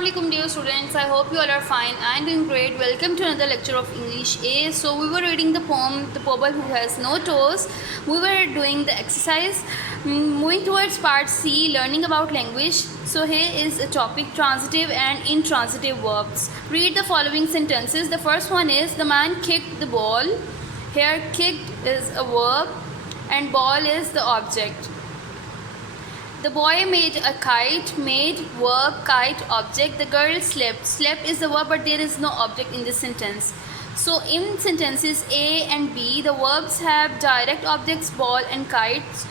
Assalamualaikum dear students, I hope you all are fine and doing great. Welcome to another lecture of English A. So we were reading the poem The Pobble Who Has No Toes. We were doing the exercise. Moving towards part C, learning about language. So here is a topic, transitive and intransitive verbs. Read the following sentences. The first one is the man kicked the ball. Here kicked is a verb and ball is the object. The boy made a kite, made verb, kite object. The girl slept. Slept is the verb but there is no object in this sentence. So in sentences A and B, the verbs have direct objects, ball and kites.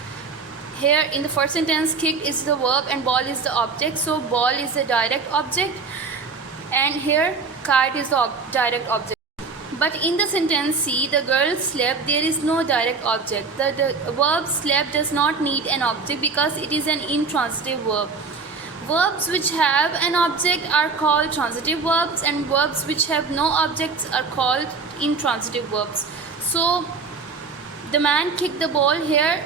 Here in the first sentence, kicked is the verb and ball is the object. So ball is the direct object and here kite is the direct object. But in the sentence C, the girl slept, there is no direct object. The verb slept does not need an object because it is an intransitive verb. Verbs which have an object are called transitive verbs and verbs which have no objects are called intransitive verbs. So the man kicked the ball, here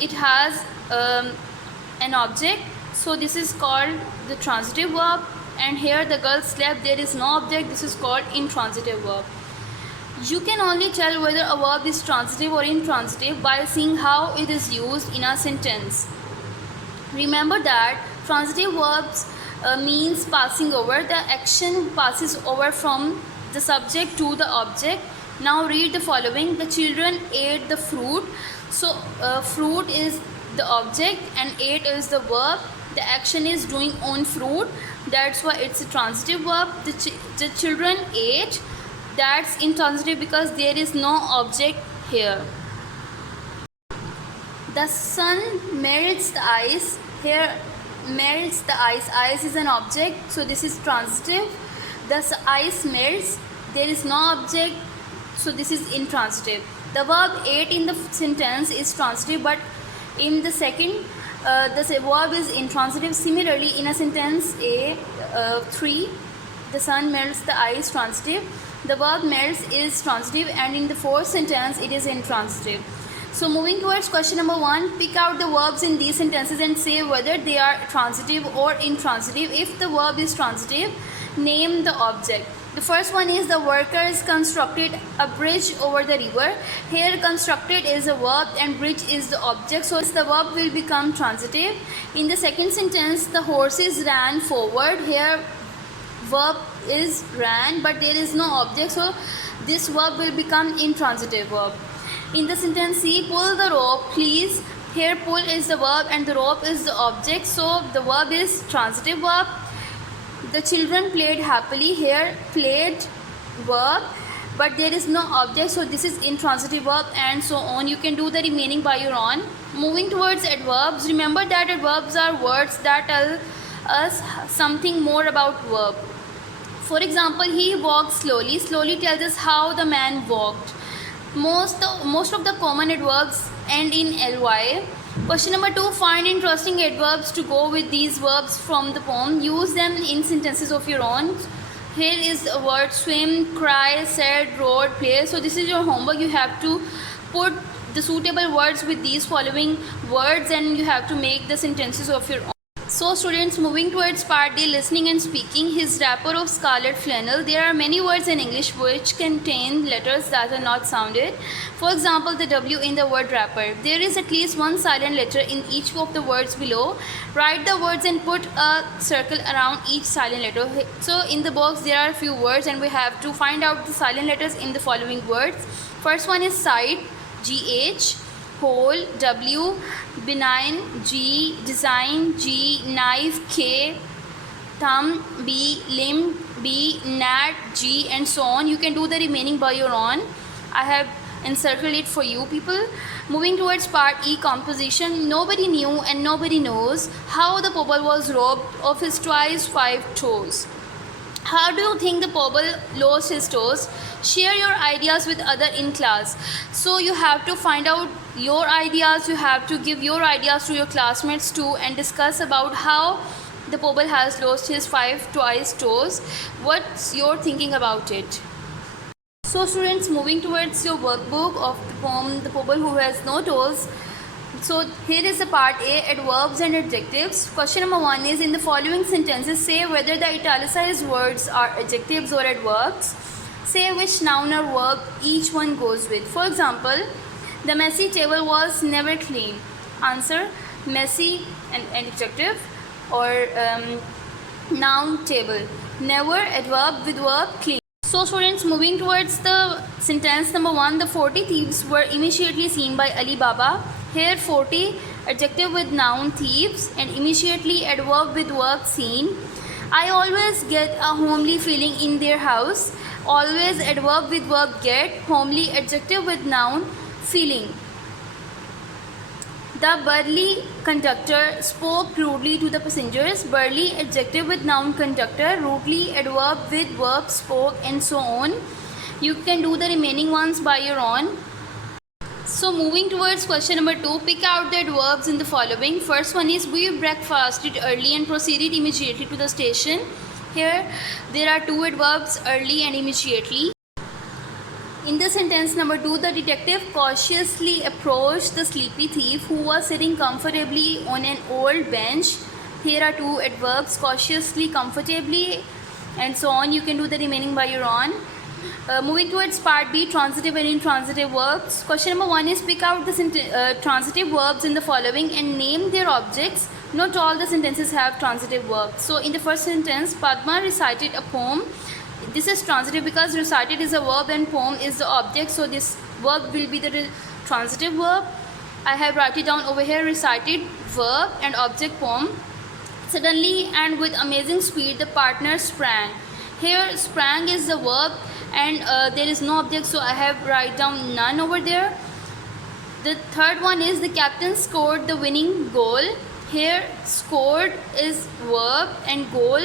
it has an object. So this is called the transitive verb, and here the girl slept, there is no object. This is called intransitive verb. You can only tell whether a verb is transitive or intransitive by seeing how it is used in a sentence. Remember that transitive verbs means passing over. The action passes over from the subject to the object. Now read the following. The children ate the fruit. So fruit is the object and ate is the verb. The action is doing on fruit. That's why it's a transitive verb. The children ate. That's intransitive because there is no object here. The sun melts the ice. Here melts the ice. Ice is an object, so this is transitive. The ice melts. There is no object, so this is intransitive. The verb ate in the sentence is transitive, but in the second, the verb is intransitive. Similarly, in a sentence A, 3, the sun melts the ice, transitive. The verb melts is transitive, and in the fourth sentence it is intransitive. So moving towards question number 1, pick out the verbs in these sentences and say whether they are transitive or intransitive. If the verb is transitive, name the object. The first one is the workers constructed a bridge over the river. Here constructed is a verb and bridge is the object, so the verb will become transitive. In the second sentence, the horses ran forward. Here verb is ran but there is no object, so this verb will become intransitive verb. In the sentence C, pull the rope please. Here pull is the verb and the rope is the object, so the verb is transitive verb. The children played happily. Here played verb but there is no object, so this is intransitive verb, and so on. You can do the remaining by your own. Moving towards adverbs, remember that adverbs are words that tell us something more about verb. For example, he walked slowly. Slowly tells us how the man walked. Most of the common adverbs end in ly. Question number 2, find interesting adverbs to go with these verbs from the poem. Use them in sentences of your own. Here is the word swim, cry, said, rode, play. So this is your homework. You have to put the suitable words with these following words and you have to make the sentences of your own. So students, moving towards part D, listening and speaking. His wrapper of scarlet flannel. There are many words in English which contain letters that are not sounded. For example, the W in the word wrapper. There is at least one silent letter in each of the words below. Write the words and put a circle around each silent letter. So in the box there are a few words and we have to find out the silent letters in the following words. First one is sight, GH. Whole, W, benign, G, design, G, knife, K, thumb, B, limb, B, gnat, G, and so on. You can do the remaining by your own. I have encircled it for you people. Moving towards part E, composition. Nobody knew and nobody knows how the Pobble was robbed of his twice 5 toes. How do you think the Pobble lost his toes? Share your ideas with others in class. So you have to find out your ideas, you have to give your ideas to your classmates too and discuss about how the Pobble has lost his 5 twice toes. What's your thinking about it? So students, moving towards your workbook of the poem The Pobble Who Has No Toes. So here is the part A, adverbs and adjectives. Question number 1 is, in the following sentences say whether the italicized words are adjectives or adverbs. Say which noun or verb each one goes with. For example, the messy table was never clean. Answer, messy and adjective, or noun, table. Never, adverb with verb, clean. So students, moving towards the sentence number 1, the 40 thieves were immediately seen by Ali Baba. Here 40, adjective with noun, thieves, and immediately adverb with verb, seen. I always get a homely feeling in their house. Always, adverb with verb, get. Homely, adjective with noun, feeling. The burly conductor spoke rudely to the passengers. Burly, adjective with noun, conductor. Rudely, adverb with verb, spoke, and so on. You can do the remaining ones by your own. So moving towards question number 2, pick out the adverbs in the following. First one is, we breakfasted early and proceeded immediately to the station. Here there are two adverbs, early and immediately. In the sentence number 2, the detective cautiously approached the sleepy thief who was sitting comfortably on an old bench. Here are two adverbs, cautiously, comfortably, and so on. You can do the remaining by your own. Moving towards part B, transitive and intransitive verbs. Question number 1 is, pick out the transitive verbs in the following and name their objects. Not all the sentences have transitive verbs. So in the first sentence, Padma recited a poem. This is transitive because recited is a verb and poem is the object. So this verb will be the transitive verb. I have write it down over here, recited, verb, and object, poem. Suddenly and with amazing speed, the partner sprang. Here sprang is the verb and there is no object, so I have write down none over there. The third one is, the captain scored the winning goal. Here scored is verb and goal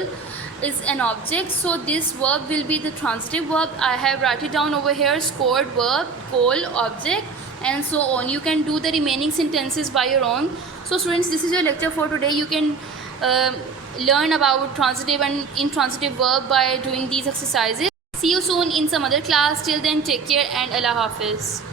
is an object, so this verb will be the transitive verb. I have write it down over here, scored, verb, goal, object, and so on. You can do the remaining sentences by your own. So students, this is your lecture for today. You can learn about transitive and intransitive verb by doing these exercises. See you soon in some other class. Till then, take care and Allah Hafiz.